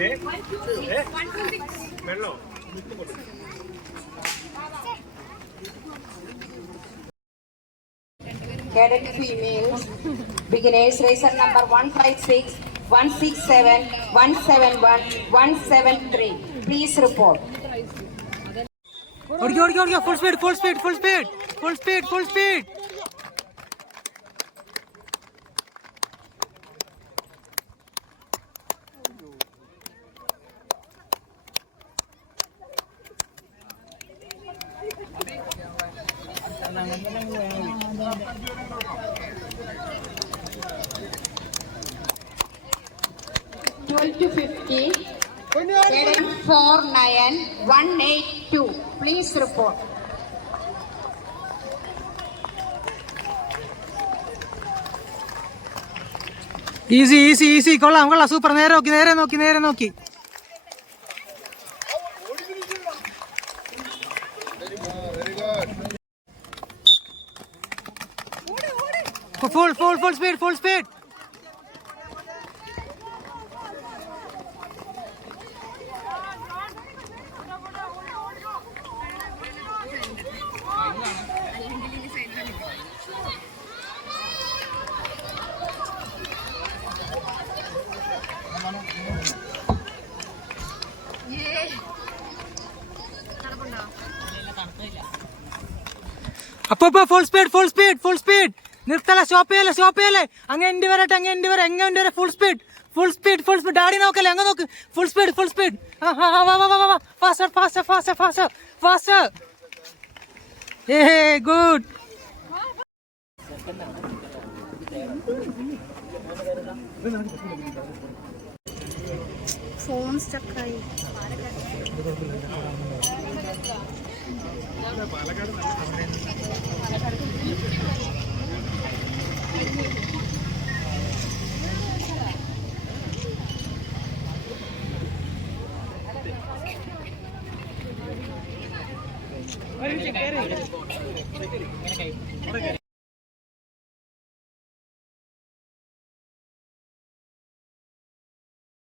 Cadet females, beginners racer number 156, 167, 171, 173. Please report. Full speed, full speed, full speed, full speed, full speed. To 50, Cadet 49182. Please report. Easy. കൊള്ളാം super. നേരെ നോക്കി. Full speed. അപ്പൊ full speed നിർത്തല. Stop ചെയ്യല്ലേ. അങ്ങ് end വരെ full speed. Daddy നോക്കല്ലേ, അങ്ങ് നോക്ക്. Full speed. Faster. Good. Phone സ്റ്റക്കായി.